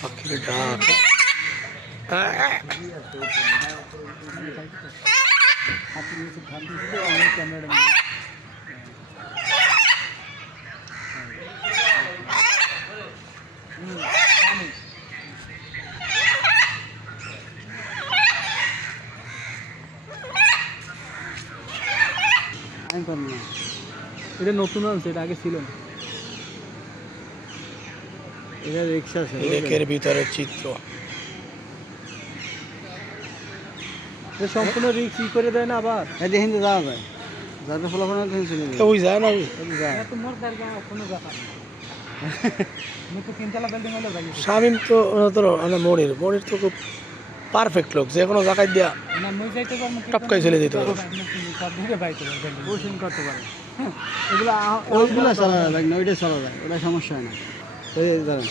পাখির ডাক এটা নতুন আনছে, এটা আগে ছিল না। এটা রিক্সা লেকের ভিতরে চিত্র সম্পূর্ণ রিক্স ই করে দেয় না আবার। এটা হিন্দু যাওয়া যায়, যাদের ফলাফল চলে যায়। ওই যায় না শামিম তো মনির তো খুব পারফেক্ট লোক, যে কোনো জায়গায় দিয়া টপকাই চলে যেতে পারে, করতে পারে। ওইগুলো চলা যায় না, ওইটা চলা যায়, ওটা সমস্যা হয় না। এই দাঁড়ান